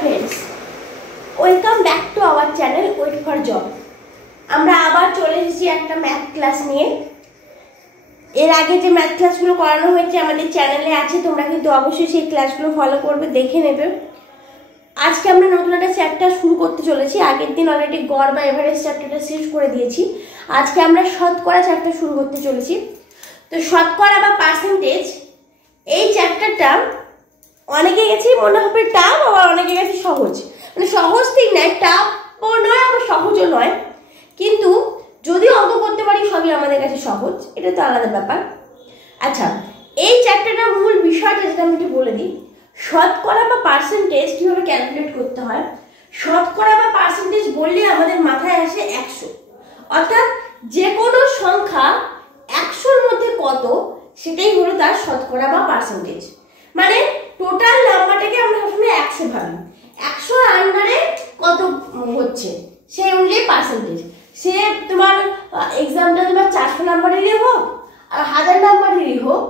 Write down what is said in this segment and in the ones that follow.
friends, welcome back to our channel Wait for Job. আমরা আবার চলে এসেছি একটা ম্যাথ ক্লাস নিয়ে। এর আগে যে ম্যাথ ক্লাসগুলো করানো হয়েছে আমাদের চ্যানেলে আছে, তোমরা কিন্তু অবশ্যই সেই ক্লাসগুলো ফলো করবে, দেখে নেবে। আজকে আমরা নতুন একটা চ্যাপ্টার শুরু করতে চলেছি। আগের দিন অলরেডি গড় বা এভারেজ চ্যাপ্টারটা শেষ করে দিয়েছি। আজকে আমরা শতকরা চ্যাপ্টার শুরু করতে চলেছি। তো শতকরা বা পার্সেন্টেজ এই চ্যাপ্টারটা অনেকে গেছে মনে হবে টাফ, আবার অনেকে গেছে সহজ। মানে সহজ ঠিক নয়, টাফও নয়, আবার সহজও নয়। কিন্তু যদি অঙ্ক করতে পারি সবই আমাদের কাছে সহজ, এটা তো আলাদা ব্যাপার। আচ্ছা, এই চ্যাপ্টারটার মূল বিষয়টা যেটা আমি একটু বলে দিই, শতকরা বা পার্সেন্টেজ কীভাবে ক্যালকুলেট করতে হয়। শতকরা বা পার্সেন্টেজ বললে আমাদের মাথায় আসে 100, অর্থাৎ যে কোনো সংখ্যা 100-র মধ্যে কত সেটাই হলো তার শতকরা বা পার্সেন্টেজ। মানে টোটাল নাম্বারটাকে আমরা সবসময় 100 ভাবি, 100 আন্ডারে কত হচ্ছে সেই অনুযায়ী পার্সেন্টেজ। সে তোমার এক্সামটা তোমার 400 নাম্বারেরই হোক আর 1000 নাম্বারেরই হোক,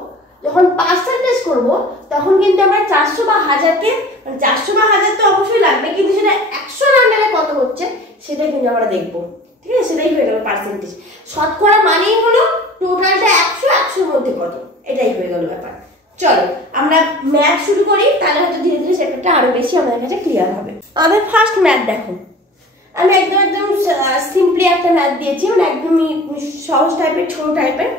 যখন পার্সেন্টেজ করব তখন কিন্তু আমরা 400 বা 1000কে, মানে 400 বা 1000 তো অবশ্যই লাগবে, কিন্তু সেটা 100 আন্ডারে কত হচ্ছে সেটা কিন্তু আমরা দেখবো। ঠিক আছে, সেটাই হয়ে গেল পার্সেন্টেজ। শতকরা মানেই হলো টোটালটা 100-100-র মধ্যে কত, এটাই হয়ে গেল ব্যাপার। চলো আমরা ম্যাথ শুরু করি, তাহলে হয়তো ধীরে ধীরে সেটা আরো বেশি আমাদের কাছে ক্লিয়ার হবে। আমাদের ফার্স্ট ম্যাথ দেখো, আমি একদম সিম্পলি একটা ম্যাথ দিয়েছি, মানে একদমই সহজ টাইপের, ছোট টাইপের,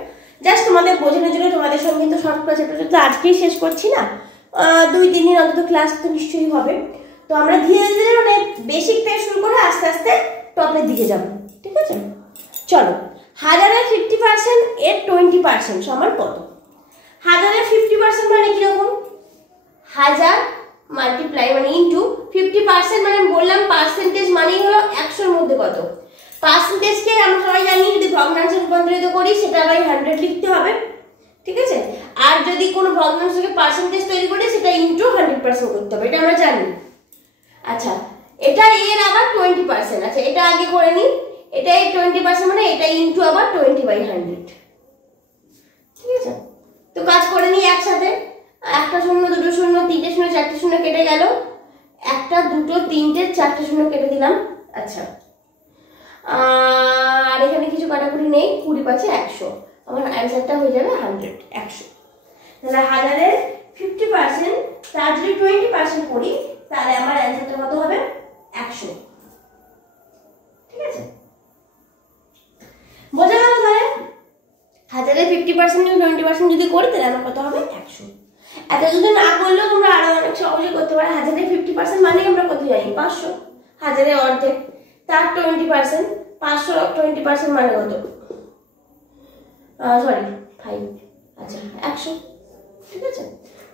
জাস্ট তোমাদের বোঝানোর জন্য। তোমাদের সঙ্গে কিন্তু শর্টকাট চ্যাপ্টারটা তো আজকেই শেষ করছি না, 2-3 দিন অন্তত ক্লাস তো নিশ্চয়ই হবে। তো আমরা ধীরে ধীরে মানে বেসিক থেকে শুরু করে আস্তে আস্তে টপের দিকে যাব। ঠিক আছে, চলো। 1000-এর 50% এর 20% সমান কত? 1000-এর 50% মানে কিরকম? 1000 মাল্টিপ্লাই মানে ইন্টু 50%, মানে বললাম পার্সেন্টেজ মানেই হলো 100-র মধ্যে কত। পার্সেন্টেজকে আমরা সবাই জানি যদি ভগ্নাংশে রূপান্তরিত করি সেটা আবার 100 লিখতে হবে। ঠিক আছে, আর যদি কোনো ভগ্নাংশকে পার্সেন্টেজ তৈরি করি সেটা ইন্টু 100% করতে হবে, এটা আমরা জানি। আচ্ছা, এটা এর আবার 20%। আচ্ছা, এটা আগে করে নিই। এটা এই 20% মানে এটা ইন্টু আবার 20/100। ঠিক আছে, তো কাজ করে নিই একসাথে। একটা শূন্য, দুটো শূন্য, তিনটে শূন্য, চারটে শূন্য কেটে গেল। একটা, দুটো, তিনটে, চারটে শূন্য কেটে দিলাম। আচ্ছা, আর এখানে কিছু কাটাকুটি নেই, 20 × 100, আমার অ্যান্সারটা হয়ে যাবে 100। তাহলে 1000-এর 50%, তার যদি 20% করি তাহলে আমার অ্যান্সারটা কত হবে? 100। ঠিক আছে, বোঝা গেল? তাহলে 1000-এর 50% 20% যদি করি তাহলে আমার কত হবে? 100। এত যদি না করলেও তোমরা আরো অনেক সহজে করতে পারো। 1000-এর 50% মানে আমরা কত জানি? 500। 1000-এর অর্ধেক তার 20%, 500 20% মানে কত? সরি 5। আচ্ছা, 100। ঠিক আছে,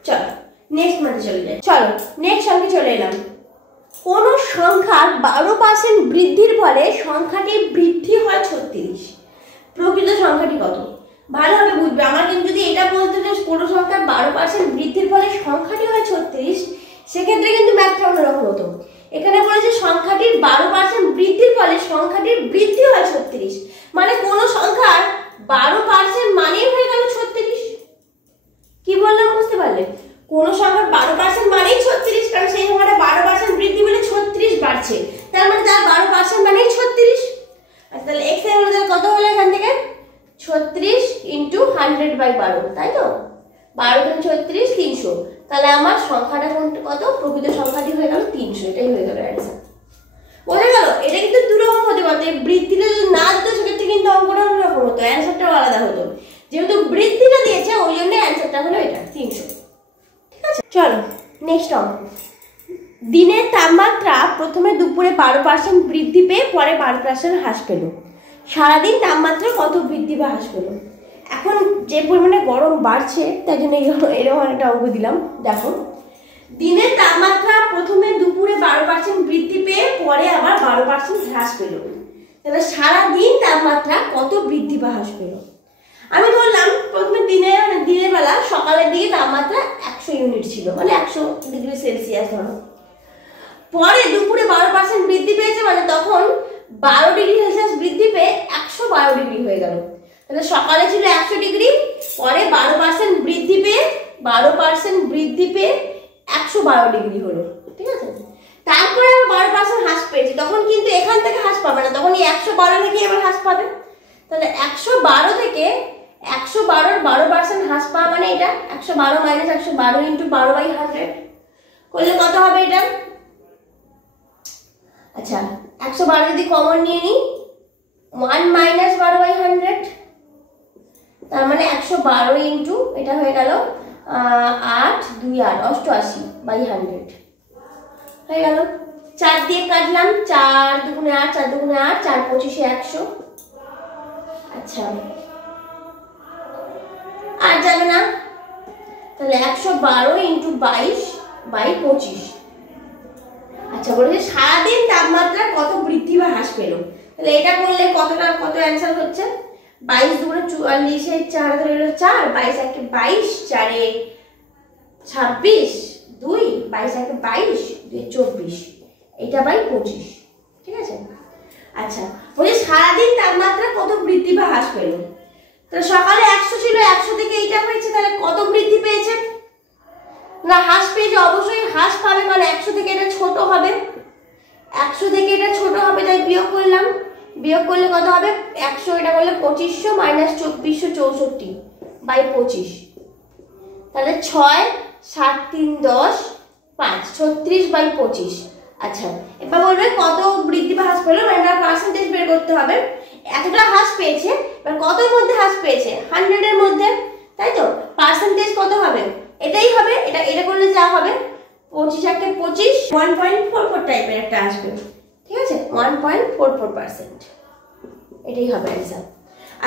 চলো নেক্সট ম্যাথে চলে যাই। চলো নেক্সট অঙ্কে চলে এলাম। কোন সংখ্যার 12% বৃদ্ধির ফলে সংখ্যাটি বৃদ্ধি হয় 36, প্রকৃত সংখ্যাটি কত? ভালোভাবে বুঝবে। আমার কিন্তু যদি এটা বলতে যে কোনো সংখ্যার 12% বৃদ্ধির ফলে সংখ্যাটি হয় 36, সেক্ষেত্রে কিন্তু ম্যাথটা অন্যরকম হতো। এখানে বলেছে সংখ্যাটির 12% বৃদ্ধির ফলে সংখ্যাটির বৃদ্ধি হয় 36, মানে কোন সংখ্যার 12% মানেই হয়ে গেল 36। কি বললাম বুঝতে পারলে? কোন সংখ্যার 12% মানেই 36, কারণ সেই সংখ্যাটা 12% বৃদ্ধি পেলে 36 বাড়ছে, তার মানে তার 12% মানেই 36। আচ্ছা, তাহলে x এর মধ্যে কত হলো এখান থেকে? 36 × 100/12, তাই তো? 12 × 36 300। তাহলে আমার সংখ্যাটা কত? প্রকৃত সংখ্যাটি হয়ে গেল 300। এটাই হয়ে গেল অ্যান্সার। বোঝা গেল? এটা কিন্তু দুরকম হতে পারতো। বৃদ্ধিটা যদি না দিত সেক্ষেত্রে কিন্তু অঙ্কটা অন্যরকম হতো, অ্যান্সারটাও আলাদা হতো। যেহেতু বৃদ্ধিটা দিয়েছে ওই জন্য অ্যান্সারটা হলো এটা 300। ঠিক আছে, চলো নেক্সট অঙ্ক। দিনের তাপমাত্রা প্রথমে দুপুরে 12% বৃদ্ধি পেয়ে পরে 12% হ্রাস পেল। সারাদিন তাপমাত্রা কত বৃদ্ধি বা হ্রাস পেল? এখন যে পরিমাণে গরম বাড়ছে তাই জন্য এরকম একটা অঙ্ক দিলাম। দেখো, দিনের তাপমাত্রা প্রথমে দুপুরে 12% বৃদ্ধি পেয়ে পরে আবার 12% হ্রাস পেল, তাহলে সারাদিন তাপমাত্রা কত বৃদ্ধি বা হ্রাস পেল? আমি ধরলাম প্রথমে দিনের বেলা সকালের দিকে তাপমাত্রা 100 ইউনিট ছিল, মানে 100°C ধরো। পরে দুপুরে 12% বৃদ্ধি পেয়েছে, মানে তখন 12°C বৃদ্ধি পেয়ে 112° হয়ে গেল। তাহলে সকালে ছিল 100°, পরে 12% বৃদ্ধি পেয়ে 112% বৃদ্ধি পেয়ে 112° হলো। ঠিক আছে, তখন কিন্তু এখান থেকে হ্রাস পাবে না, তখন এই 112 থেকে এবার হ্রাস পাবে। তাহলে 112 থেকে 112 12% হ্রাস পাওয়া মানে এটা 112 মাইনাস 112 ইন্টু 12/100 করলে কত হবে এটা? আচ্ছা 112 যদি কমন নিয়ে নিই 1 মাইনাস 12/100, তার মানে 112 ইন্টু এটা হয়ে গেল 8 2 8 88/100 হয়ে গেল। 4 দিয়ে কাটলাম, 4 দুগুণে 8 4 দুগুণে 8 4 25 100। আচ্ছা আর যাবে না, তাহলে 112 ইন্টু 22/25। আচ্ছা বলেছে সারাদিন তাপমাত্রা কত বৃদ্ধি বা হ্রাস পেল, তাহলে এটা করলে কত অ্যান্সার হচ্ছে? 22 দুগুণে 44 4 ধরে গেল 4 22 একে 22 4 এ 26 2 22 একে 22 2 24 এটা বাই 25, ঠিক আছে। আচ্ছা বলে সারাদিন তাপমাত্রা কত বৃদ্ধি বা হ্রাস পেল, তাহলে সকালে 100 ছিল 100 থেকে এইটা হয়েছে, তাহলে কত বৃদ্ধি পেয়েছে? না হ্রাস পেয়েছে, অবশ্যই হ্রাস পাবে কারণ 100 থেকে এটা ছোট হবে, 100 থেকে এটা ছোট হবে তাই বিয়োগ করলাম, বিয়োগ করলে কত হবে? 100 এটা করলে 2500 মাইনাস 2464/25, তাহলে 6 7 3 10 5 36/25। আচ্ছা এবার বলবে কত বৃদ্ধি বা হ্রাস পেলো, মানে এটা পার্সেন্টেজ বের করতে হবে। এতটা হ্রাস পেয়েছে, এবার কতর মধ্যে হ্রাস পেয়েছে? 100 এর মধ্যে, তাই তো। পার্সেন্টেজ কত হবে? এটাই হবে, এটা করলে যা হবে 25 একে 25 1.44 টাইপের একটা আসবে, ঠিক আছে 1.44%, এটাই হবে অ্যান্সার।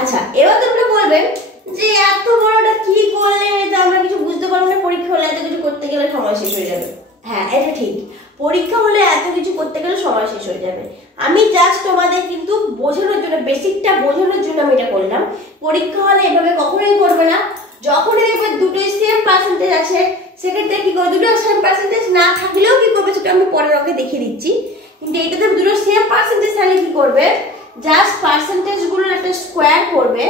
আচ্ছা এবার তোমরা বলবে যে এত বড়টা কি করলে, এটা আমরা কিছু বুঝতে পারবো না, পরীক্ষা হলে এত কিছু করতে গেলে সময় শেষ হয়ে যাবে। হ্যাঁ এটা ঠিক, পরীক্ষা হলে এত কিছু করতে গেলে সময় শেষ হয়ে যাবে। আমি জাস্ট তোমাদের কিন্তু বোঝানোর জন্য, বেসিকটা বোঝানোর জন্য আমি এটা করলাম। পরীক্ষা হলে এভাবে কখনোই করবে না। যখন এবার দুটোই সেম পার্সেন্টেজ আছে সেক্ষেত্রে কি করবে, দুটো সেম পার্সেন্টেজ না থাকলেও কি করবে সেটা আমি পরের ওকে দেখিয়ে দিচ্ছি। কিন্তু এটাতে দুটো সেম পার্সেন্টেজ থাকলে কি করবে, জাস্ট পার্সেন্টেজ গুলোর একটা স্কোয়ার করবে,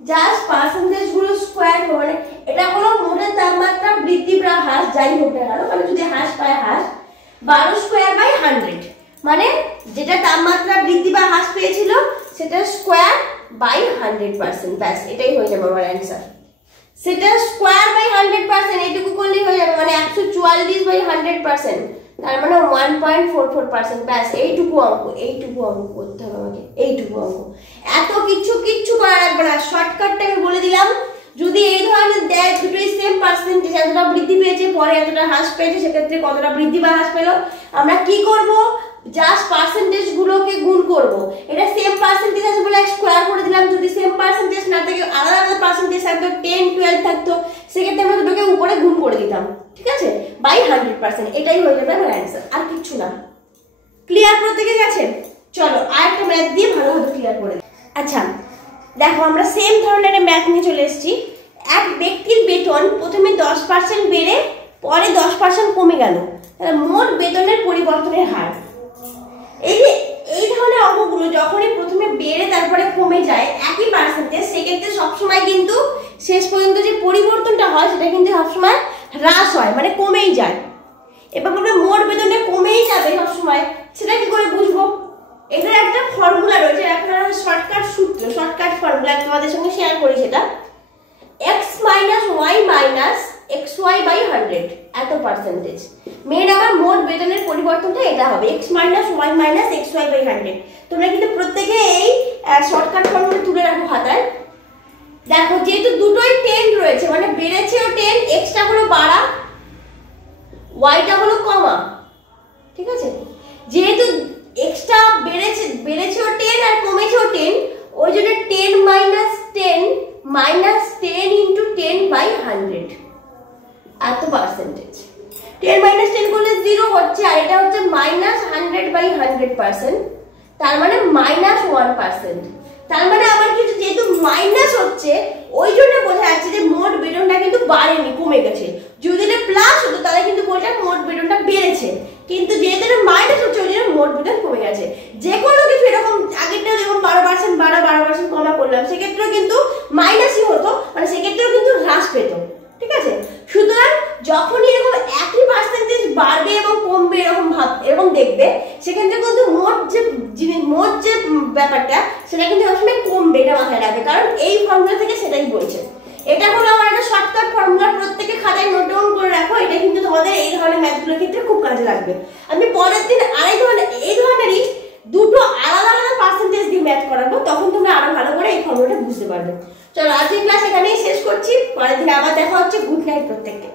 জাস্ট পার্সেন্টেজ গুলো স্কোয়ার করবে, মানে এটা হলো মোটের তাপমাত্রা বৃদ্ধি বা হ্রাস যাই হোক না কেন, মানে যদি হ্রাস পায় হ্রাস 12 স্কোয়ার বাই 100, মানে যেটা তাপমাত্রা বৃদ্ধি বা হ্রাস পেয়েছিল সেটা স্কোয়ার বাই 100%, ব্যাস এটাই হয়ে যাবে আমার অ্যান্সার। সেটা স্কোয়ার বাই 100%, এইটুকু করলেই হয়ে যাবে, মানে 144/100%, তার মানে 1.44%, ব্যাস এইটুকু অঙ্ক করতে হবে আমাকে, এইটুকু অঙ্ক। এত কিচ্ছু করা লাগবে না, শর্টকাটটা আমি বলে দিলাম। যদি এই ধরনের দেয় দুটোই সেম পার্সেন্টেজ, এতটা বৃদ্ধি পেয়েছে পরে এতটা হ্রাস পেয়েছে, সেক্ষেত্রে কতটা বৃদ্ধি বা হ্রাস পেল, আমরা কি করব, জাস্ট পার্সেন্টেজ গুলোকে গুণ করব। এটা সেম পার্সেন্টেজ আছে বলে স্কোয়ার করে দিলাম, যদি সেম পার্সেন্টেজ না থাকে আলাদা আলাদা পার্সেন্টেজ থাকতো 10 12 থাকতো, সেক্ষেত্রে আমরা দুটোকে উপরে গুণ করে দিতাম, ঠিক আছে, বাই 100%, এটাই হয়ে যাবে আমার অ্যান্সার, আর কিচ্ছু না। ক্লিয়ার প্রত্যেকের কাছে? চলো আরেকটা ম্যাথ দিয়ে ভালোভাবে ক্লিয়ার করে দিই। আচ্ছা দেখো আমরা সেম ধরনের ম্যাথ নিয়ে চলে এসেছি। এক ব্যক্তির বেতন প্রথমে 10% বেড়ে পরে 10% কমে গেল, তাহলে মোট বেতনের পরিবর্তনের হার। এই ধরনের অঙ্কগুলো যখনই প্রথমে বেড়ে তারপরে কমে যায় একই পার্সেন্টেজ, সেক্ষেত্রে সবসময় কিন্তু শেষ পর্যন্ত যে পরিবর্তনটা হয় সেটা কিন্তু সবসময় হ্রাস হয়, মানে কমেই যায়। এবার বলবে মোট বেতনে কমেই যাবে সবসময়, সেটা কি করে বুঝবো? এটার একটা ফর্মুলা রয়েছে, একটা শর্টকাট সূত্র, শর্টকাট ফর্মুলা তোমাদের সঙ্গে শেয়ার করি। সেটা x minus Y minus xy/100 এত পার্সেন্টেজ, মেন আমার মোট বেতনের পরিবর্তনটা এটা হবে x minus Y minus xy/100। তোমরা কিন্তু প্রত্যেকে এই শর্টকাট ফর্মুলা তুলে রাখো খাতায়। দেখো যেহেতু দুটোই 10 রয়েছে, মানে বেড়েছেও 10, xটা হলো বাড়া, ওয়াইটা হলো কমা, ঠিক আছে। যেহেতু এক্সটা বেড়েছেও 10 আর কমেছেও 10, ওই জন্য 10 মাইনাস 10 মাইনাস 10 ইন্টু 10/100 এত পার্সেন্টেজ। 10 মাইনাস 10 করলে 0 হচ্ছে, আর এটা হচ্ছে মাইনাস 100/100%, তার মানে মাইনাস 1%। তার মানে আমার কিছু যেহেতু মাইনাস হচ্ছে ওই জন্য বোঝা যাচ্ছে যে মোট বেতনটা কিন্তু বাড়েনি, কমে গেছে। যদি এটা প্লাস হতো তাহলে কিন্তু বলটা মোট বেতনটা বেড়েছে, কিন্তু যেহেতু এটা মাইনাস হচ্ছে ওই জন্য মোট বেতন কমে গেছে। যে কোনো কিছু এরকম আগেরটা যেমন 12% বাড়া 12% কমা করলাম, সেক্ষেত্রেও কিন্তু মাইনাসই হতো, মানে সেক্ষেত্রেও কিন্তু হ্রাস পেত, ঠিক আছে। সুতরাং যখনই এরকম একই পার্সেন্টেজ বাড়বে এবং কমবে এরকম দেখবে সেখান থেকে কিন্তু মোট যে ব্যাপারটা সেটা কিন্তু সবসময় কমবে, এটা মাথায় রাখবে, কারণ এই ফর্মুলা থেকে সেটাই বলছে। এটা হলো আমার একটা শর্টকাট ফর্মুলা, প্রত্যেকে খাতায় নোট ডাউন করে রাখো, এটা কিন্তু তোমাদের এই ধরনের ম্যাথগুলোর ক্ষেত্রে খুব কাজে লাগবে। আমি পরের দিন এই ধরনেরই দুটো আলাদা আলাদা পার্সেন্টেজ দিয়ে ম্যাথ করাবো, তখন তোমরা আরো ভালো করে এই ফর্মুলাটা বুঝতে পারবে। চলো আজকের ক্লাস এখানেই শেষ করছি, পরের দিন আবার দেখা হচ্ছে। গুড নাইট প্রত্যেককে।